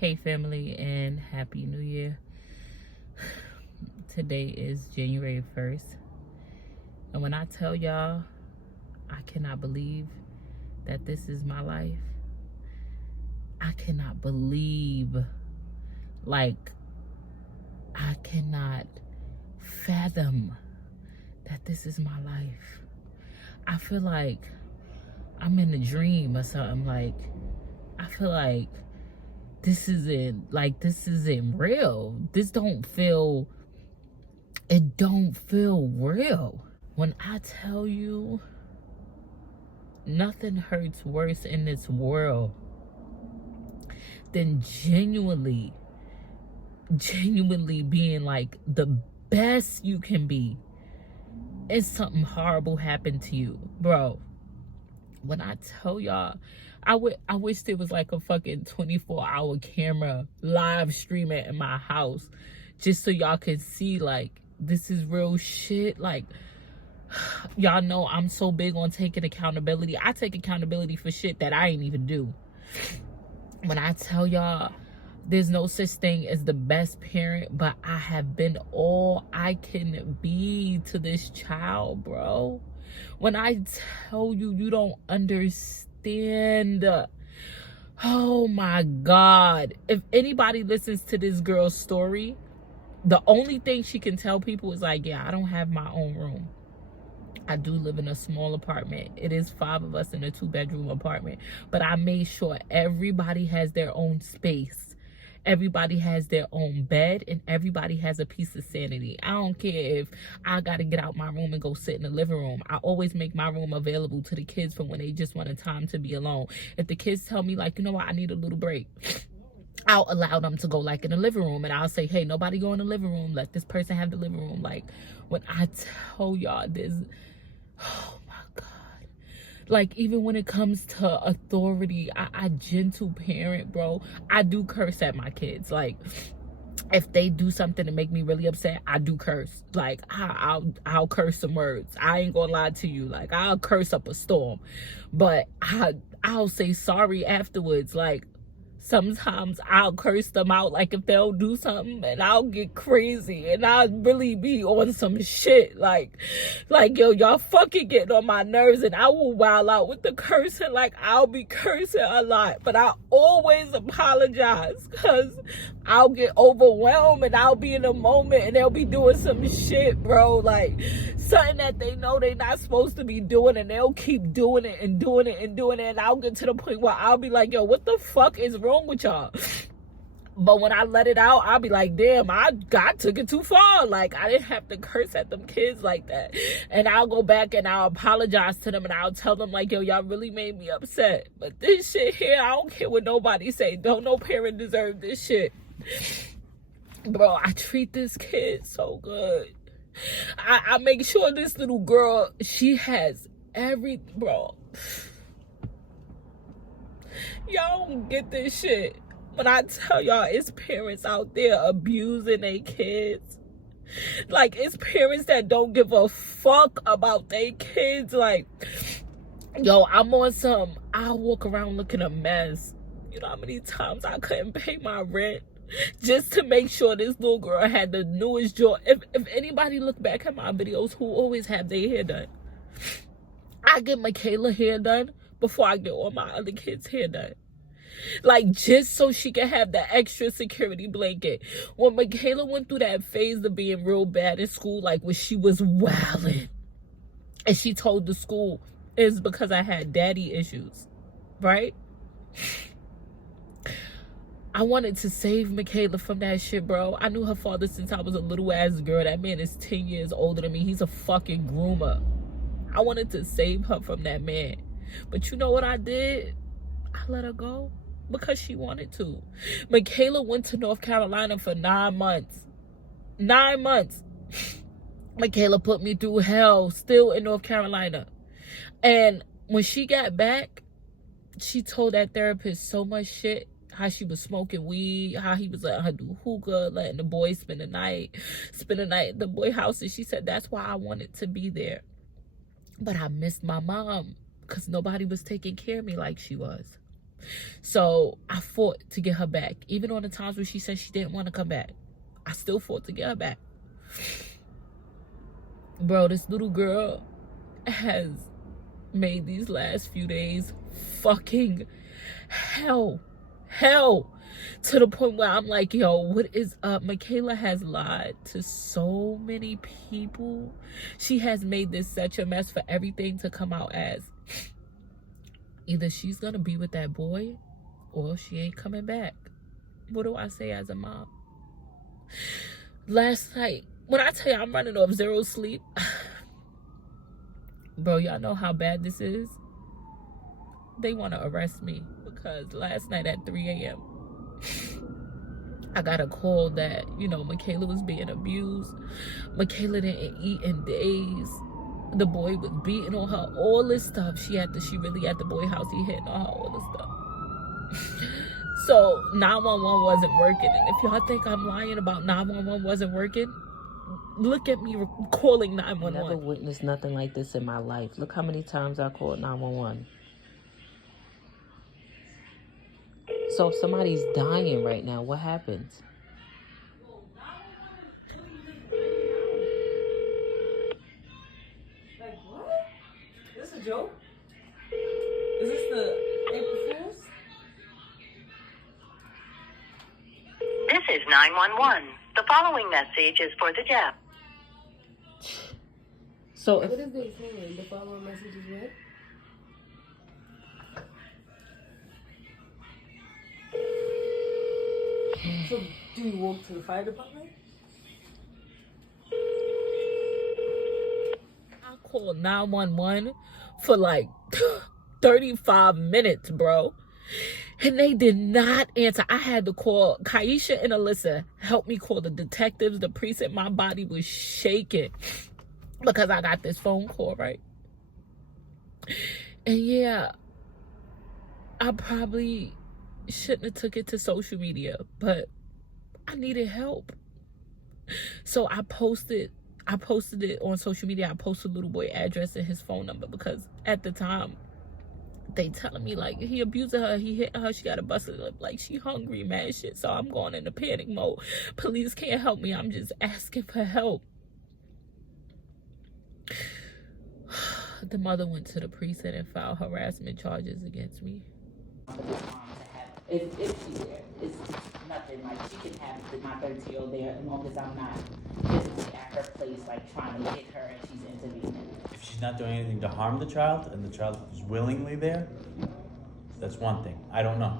Hey family, and happy new year. Today is January 1st, and when I tell y'all I cannot believe that this is my life, I cannot believe, like, I cannot fathom that this is my life. I feel like I'm in a dream or something. Like, I feel like this isn't real. It don't feel real. When I tell you, nothing hurts worse in this world than genuinely being like the best you can be, and something horrible happened to you, bro. When I tell y'all, I wish there was like a fucking 24-hour camera live streaming in my house, just so y'all could see, like, this is real shit. Like, y'all know I'm so big on taking accountability. I take accountability for shit that I ain't even do. When I tell y'all, there's no such thing as the best parent, but I have been all I can be to this child, bro. When I tell you, you don't understand. Oh my God. If anybody listens to this girl's story, the only thing she can tell people is like, yeah, I don't have my own room. I do live in a small apartment. It is 5 of us in a 2-bedroom apartment. But I made sure everybody has their own space. Everybody has their own bed, and everybody has a piece of sanity. I don't care if I got to get out my room and go sit in the living room. I always make my room available to the kids for when they just want a time to be alone. If the kids tell me, like, you know what, I need a little break, I'll allow them to go, like, in the living room, and I'll say, hey, nobody go in the living room. Let this person have the living room. Like, when I tell y'all this, oh my God. Like, even when it comes to authority, I gentle parent, bro. I do curse at my kids. Like, if they do something to make me really upset, I do curse. Like, I'll curse some words. I ain't gonna lie to you. Like, I'll curse up a storm, but I'll say sorry afterwards. Like, sometimes I'll curse them out, like, if they'll do something, and I'll get crazy, and I'll really be on some shit. Like, yo, y'all fucking getting on my nerves, and I will wild out with the cursing. Like, I'll be cursing a lot, but I always apologize, because I'll get overwhelmed, and I'll be in a moment, and they'll be doing some shit, bro. Like, something that they know they're not supposed to be doing, and they'll keep doing it and doing it and doing it, and I'll get to the point where I'll be like, yo, what the fuck is wrong with y'all? But when I let it out, I'll be like, damn, I took it too far. Like, I didn't have to curse at them kids like that. And I'll go back and I'll apologize to them, and I'll tell them, like, yo, y'all really made me upset. But this shit here, I don't care what nobody say. Don't no parent deserve this shit. Bro, I treat this kid so good. I make sure this little girl, she has everything, bro. Y'all don't get this shit. When I tell y'all, it's parents out there abusing their kids. Like, it's parents that don't give a fuck about their kids. Like, yo, I'm on some, I walk around looking a mess. You know how many times I couldn't pay my rent just to make sure this little girl had the newest joy. If anybody look back at my videos who always have their hair done, I get Makayla hair done before I get all my other kids' hair done. Like, just so she can have the extra security blanket. When Makayla went through that phase of being real bad in school, like when she was wilding, and she told the school it's because I had daddy issues, right? I wanted to save Makayla from that shit, bro. I knew her father since I was a little ass girl. That man is 10 years older than me. He's a fucking groomer. I wanted to save her from that man. But you know what I did? I let her go because she wanted to. Makayla went to North Carolina for 9 months. 9 months. Makayla put me through hell still in North Carolina. And when she got back, she told that therapist so much shit. How she was smoking weed, how he was letting her do hookah, letting the boys spend the night at the boy house. And she said, that's why I wanted to be there. But I missed my mom because nobody was taking care of me like she was. So I fought to get her back. Even on the times where she said she didn't want to come back, I still fought to get her back. Bro, this little girl has made these last few days fucking hell. To the point where I'm like, yo, what is up? Makayla has lied to so many people. She has made this such a mess for everything to come out as either she's gonna be with that boy or she ain't coming back. What do I say as a mom? Last night, when I tell you I'm running off zero sleep, bro, y'all know how bad this is? They want to arrest me because last night at 3 a.m. I got a call that, you know, Makayla was being abused. Makayla didn't eat in days. The boy was beating on her, all this stuff. She really at the boy house, he hitting on her, all this stuff. So 911 wasn't working. And if y'all think I'm lying about 911 wasn't working, look at me calling 911. Never witnessed nothing like this in my life. Look how many times I called 911. So if somebody's dying right now, what happens? Like what? Is this a joke? Is this the April Fool's? This is 911. The following message is for the deaf. So What is they saying? The following message is what? So do you walk to the fire department? I called 911 for like 35 minutes, bro. And they did not answer. I had to call Kaisha and Alyssa, help me call the detectives, the precinct. My body was shaking because I got this phone call, right? And yeah, I probably shouldn't have took it to social media, but I needed help. So I posted it on social media. I posted little boy address and his phone number because at the time they telling me like he abusing her, he hit her, she got a busted lip, like she hungry, mad shit. So I'm going into panic mode. Police can't help me. I'm just asking for help. The mother went to the precinct and filed harassment charges against me. If she's there, it's nothing. Like, she can have my 13-year-old there as long as I'm not physically at her place, like, trying to hit her and she's intervening. If she's not doing anything to harm the child and the child is willingly there, that's one thing. I don't know.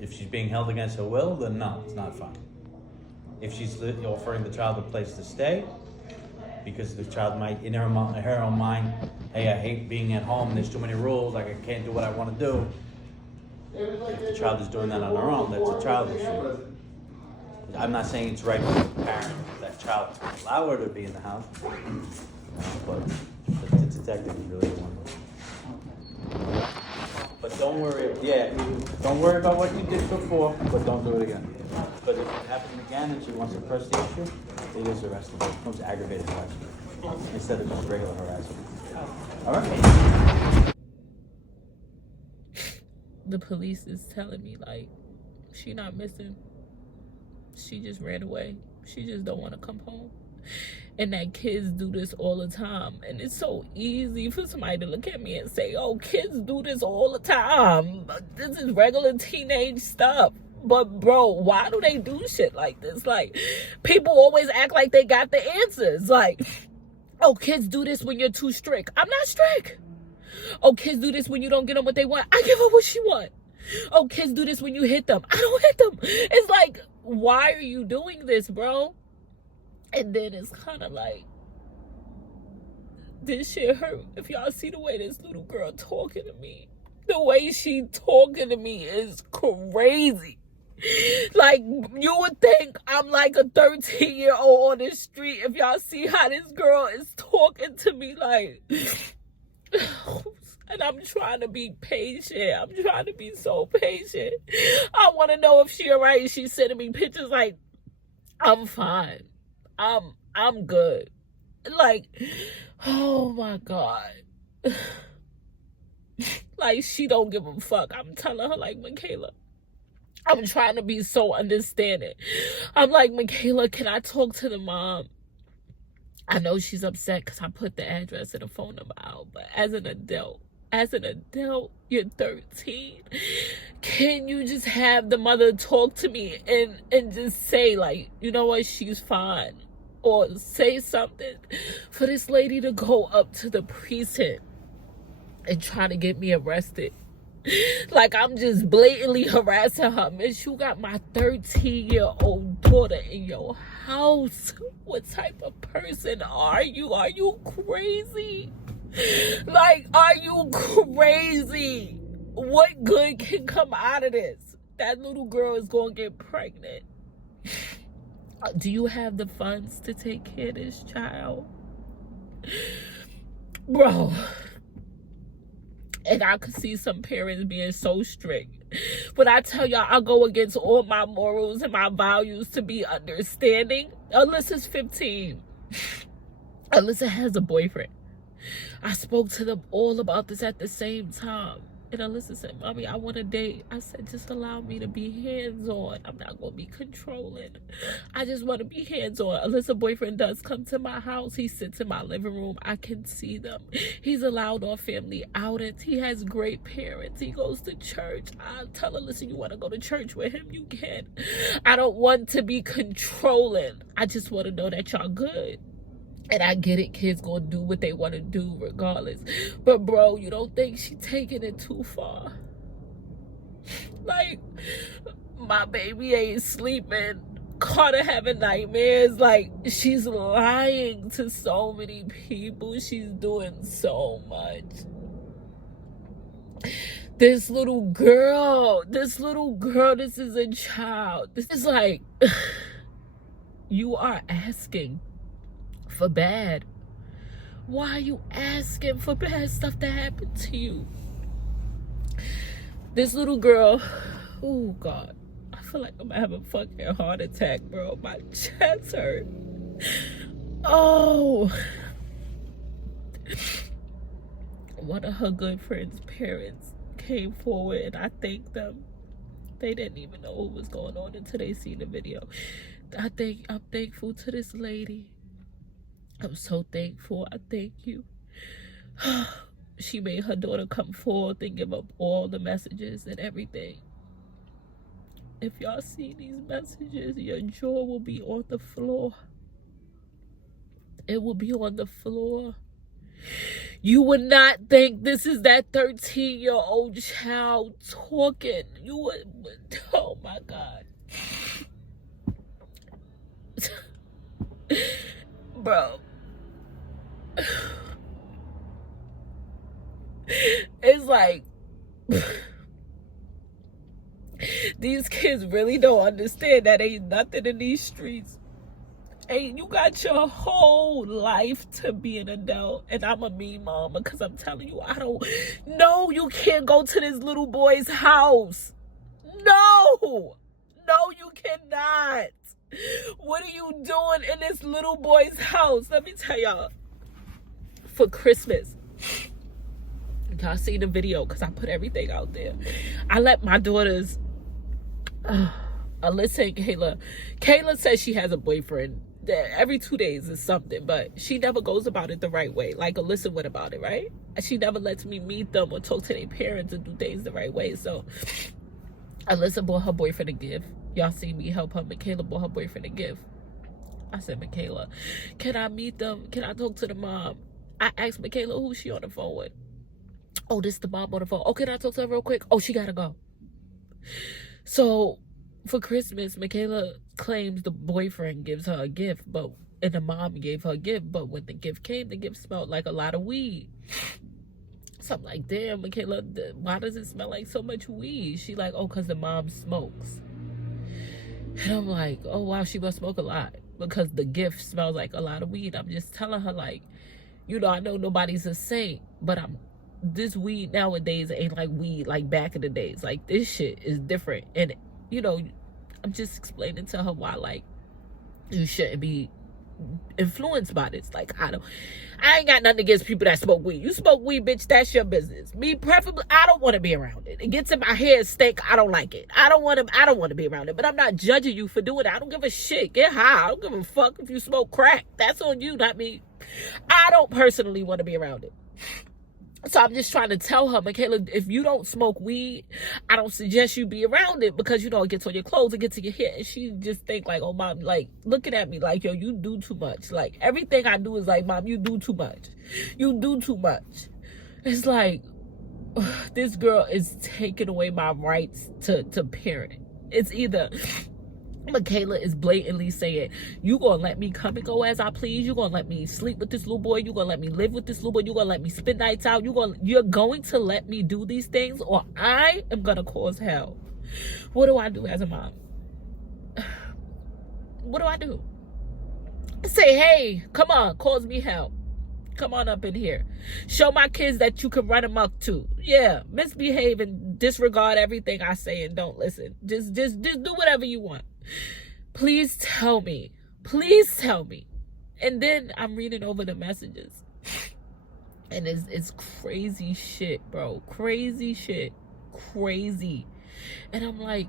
If she's being held against her will, then no, it's not fine. If she's offering the child a place to stay, because the child might, in her own mind, hey, I hate being at home, there's too many rules, like I can't do what I want to do. If the child is doing that on her own, that's a child issue. I'm not saying it's right for the parent of that child to allow her to be in the house, but the detective is really the one. But don't worry, don't worry about what you did before, but don't do it again. But if it happens again and she wants to press the issue, it is arrestable. It becomes aggravated harassment instead of just regular harassment. All right? The police is telling me like she not missing, she just ran away, she just don't want to come home, and that kids do this all the time. And it's so easy for somebody to look at me and say, oh, kids do this all the time, this is regular teenage stuff. But bro, why do they do shit like this? Like, people always act like they got the answers. Like, oh, kids do this when you're too strict. I'm not strict. Oh, kids do this when you don't get them what they want. I give her what she want. Oh, kids do this when you hit them. I don't hit them. It's like, why are you doing this, bro? And then it's kind of like, this shit hurt. If y'all see the way this little girl talking to me, the way she talking to me is crazy. Like, you would think I'm like a 13-year-old on the street if y'all see how this girl is talking to me, like... And I'm trying to be patient. I'm trying to be so patient. I want to know if she alright. She's sending me pictures like, I'm fine. I'm good. Like, oh my God. Like, she don't give a fuck. I'm telling her, like, Makayla, I'm trying to be so understanding. I'm like, Makayla, can I talk to the mom? I know she's upset because I put the address and the phone number out, but as an adult, you're 13. Can you just have the mother talk to me and just say, like, you know what, she's fine? Or say something for this lady to go up to the precinct and try to get me arrested. Like, I'm just blatantly harassing her. Miss, you got my 13-year-old daughter in your house. What type of person are you? Are you crazy? Like, are you crazy? What good can come out of this? That little girl is gonna get pregnant. Do you have the funds to take care of this child? Bro. And I could see some parents being so strict. But I tell y'all, I go against all my morals and my values to be understanding. Alyssa's 15. Alyssa has a boyfriend. I spoke to them all about this at the same time. And Alyssa said, Mommy, I want a date. I said, just allow me to be hands-on. I'm not going to be controlling. I just want to be hands-on. Alyssa's boyfriend does come to my house. He sits in my living room. I can see them. He's allowed on family outings. He has great parents. He goes to church. I tell Alyssa, you want to go to church with him? You can. I don't want to be controlling. I just want to know that y'all good. And I get it, kids gonna do what they want to do regardless. But bro, you don't think she taking it too far? Like, my baby ain't sleeping. Karter having nightmares. Like, she's lying to so many people. She's doing so much. This little girl, this is a child. This is like, you are asking for bad. Why are you asking for bad stuff that happened to you? This little girl, oh God, I feel like I'm having a fucking heart attack, bro. My chest hurt. Oh, one of her good friend's parents came forward and I thanked them. They didn't even know what was going on until they seen the video. I'm thankful to this lady. I'm so thankful. I thank you. She made her daughter come forth and give up all the messages and everything. If y'all see these messages, your jaw will be on the floor. It will be on the floor. You would not think this is that 13-year-old child talking. You would, oh my God. Bro. It's like, these kids really don't understand that ain't nothing in these streets. And you got your whole life to be an adult. And I'm a mean mama because I'm telling you, I don't know. You can't go to this little boy's house. No, you cannot. What are you doing in this little boy's house? Let me tell y'all. For Christmas, y'all see the video because I put everything out there. I let my daughters, Alyssa and Kayla. Kayla says she has a boyfriend. Every 2 days is something, but she never goes about it the right way. Like Alyssa went about it, right? She never lets me meet them or talk to their parents and do things the right way. So Alyssa bought her boyfriend a gift. Y'all see me help her. Makayla bought her boyfriend a gift. I said, Makayla, can I meet them? Can I talk to the mom? I asked Makayla, who's she on the phone with? Oh, this is the mom on the phone. Oh, can I talk to her real quick? Oh, she gotta go. So for Christmas, Makayla claims the boyfriend gives her a gift, and the mom gave her a gift, but when the gift came, the gift smelled like a lot of weed. So I'm like, damn, Makayla, why does it smell like so much weed? She like, oh, because the mom smokes. And I'm like, oh, wow, she must smoke a lot because the gift smells like a lot of weed. I'm just telling her, like, you know, I know nobody's a saint, but this weed nowadays ain't like weed like back in the days. Like, this shit is different. And, you know, I'm just explaining to her why, like, you shouldn't be influenced by this. Like, I ain't got nothing against people that smoke weed. You smoke weed, bitch, that's your business. Me, preferably, I don't want to be around it. It gets in my hair, stink, I don't like it. I don't want to be around it. But I'm not judging you for doing it. I don't give a shit. Get high. I don't give a fuck if you smoke crack. That's on you, not me. I don't personally want to be around it. So I'm just trying to tell her, Makayla, if you don't smoke weed, I don't suggest you be around it, because, you know, it gets on your clothes, it gets in your hair. And she just think like, oh, mom, like, looking at me like, yo, you do too much. Like, everything I do is like, mom, you do too much. You do too much. It's like, this girl is taking away my rights to parent. It's either Makayla is blatantly saying, you gonna let me come and go as I please, you gonna let me sleep with this little boy, you gonna let me live with this little boy, you gonna let me spend nights out, you're going to let me do these things, or I am gonna cause hell. What do I do as a mom? What do I do? Say, hey, come on, cause me hell. Come on up in here. Show my kids that you can run amok too. Yeah, misbehave and disregard everything I say and don't listen. Just do whatever you want. Please tell me. Please tell me. And then I'm reading over the messages. And it's crazy shit, bro. Crazy shit. Crazy. And I'm like,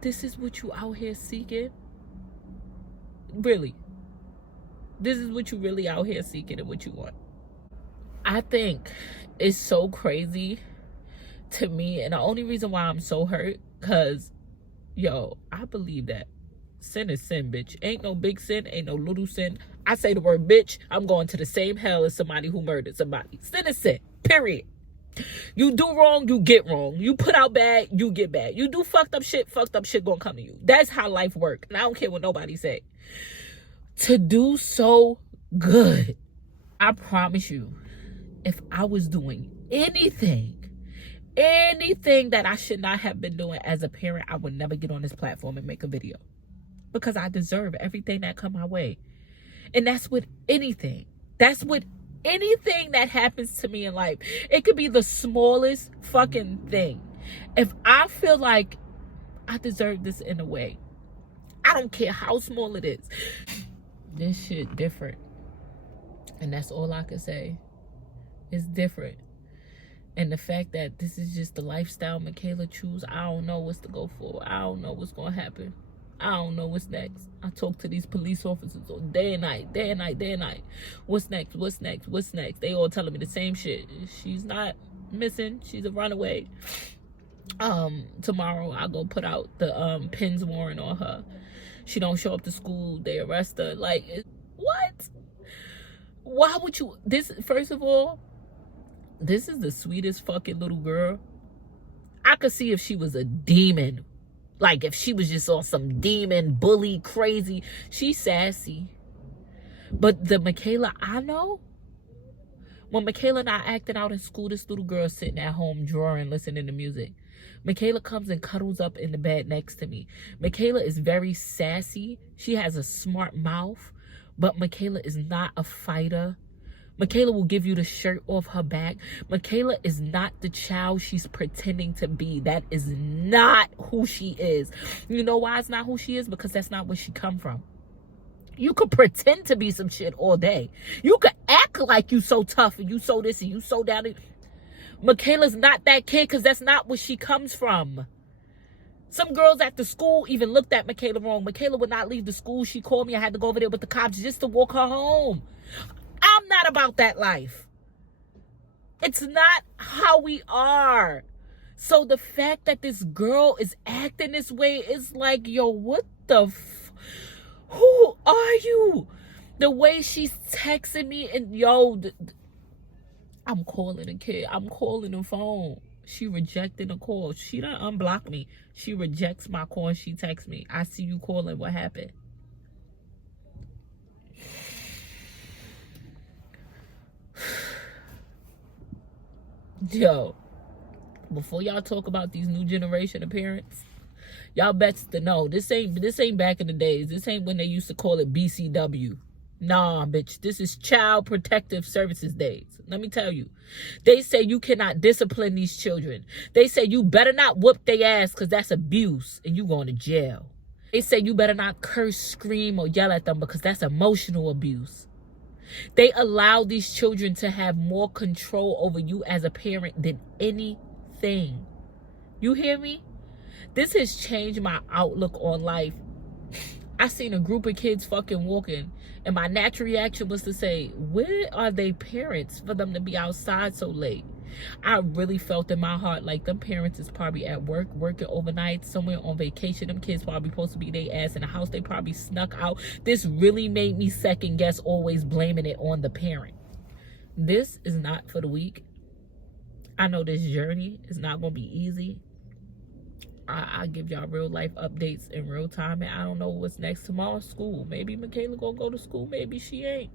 this is what you out here seeking? Really? This is what you really out here seeking and what you want? I think it's so crazy to me. And the only reason why I'm so hurt, because, yo, I believe that sin is sin, bitch. Ain't no big sin, ain't no little sin. I say the word bitch, I'm going to the same hell as somebody who murdered somebody. Sin is sin, period. You do wrong, you get wrong. You put out bad, you get bad. You do fucked up shit gonna come to you. That's how life works. And I don't care what nobody say. To do so good, I promise you, if I was doing anything that I should not have been doing as a parent, I would never get on this platform and make a video, because I deserve everything that come my way. And that's with anything. That's with anything that happens to me in life. It could be the smallest fucking thing. If I feel like I deserve this in a way, I don't care how small it is. This shit different. And that's all I can say. It's different. And the fact that this is just the lifestyle Makayla choose, I don't know what's to go for. I don't know what's going to happen. I don't know what's next. I talk to these police officers day and night. What's next? What's next? What's next? They all telling me the same shit. She's not missing. She's a runaway. Tomorrow I'll go put out the PINS warrant on her. She don't show up to school, they arrest her. Like, what? Why would you? First of all, this is the sweetest fucking little girl. I could see if she was a demon. Like, if she was just on some demon, bully, crazy. She's sassy. But the Makayla I know, when Makayla and I acted out in school, this little girl sitting at home drawing, listening to music. Makayla comes and cuddles up in the bed next to me. Makayla is very sassy. She has a smart mouth, but Makayla is not a fighter. Makayla will give you the shirt off her back. Makayla is not the child she's pretending to be. That is not who she is. You know why it's not who she is? Because that's not where she come from. You could pretend to be some shit all day. You could act like you so tough and you so this and you so down. Makayla's not that kid, because that's not where she comes from. Some girls at the school even looked at Makayla wrong. Makayla would not leave the school. She called me. I had to go over there with the cops just to walk her home. I'm not about that life. It's not how we are. So the fact that this girl is acting this way is like, yo, what the who are you? The way she's texting me and yo, I'm calling a kid. I'm calling the phone. She rejected a call. She done unblock me. She rejects my call and she texts me. I see you calling. What happened? Yo, before y'all talk about these new generation of parents, y'all bets to know this ain't back in the days. This ain't when they used to call it BCW. Nah, bitch, this is Child Protective Services days. Let me tell you. They say you cannot discipline these children. They say you better not whoop their ass because that's abuse and you going to jail. They say you better not curse, scream, or yell at them because that's emotional abuse. They allow these children to have more control over you as a parent than anything. You hear me? This has changed my outlook on life. I seen a group of kids fucking walking, and my natural reaction was to say, where are they parents for them to be outside so late? I really felt in my heart like them parents is probably at work, working overnight, somewhere on vacation. Them kids probably supposed to be their ass in the house. They probably snuck out. This really made me second guess, always blaming it on the parent. This is not for the weak. I know this journey is not going to be easy. I give y'all real life updates in real time, and I don't know what's next tomorrow. School. Maybe Makayla gonna go to school. Maybe she ain't.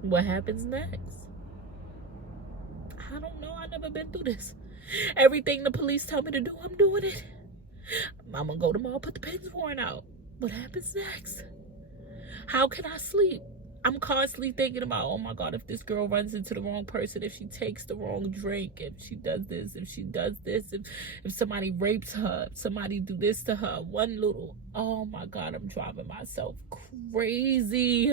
What happens next? I don't know. I never been through this. Everything the police tell me to do, I'm doing it. I'm gonna go tomorrow, put the pins warrant out. What happens next? How can I sleep? I'm constantly thinking about, oh my God, if this girl runs into the wrong person, if she takes the wrong drink, if she does this, if somebody rapes her, if somebody do this to her, oh my God, I'm driving myself crazy.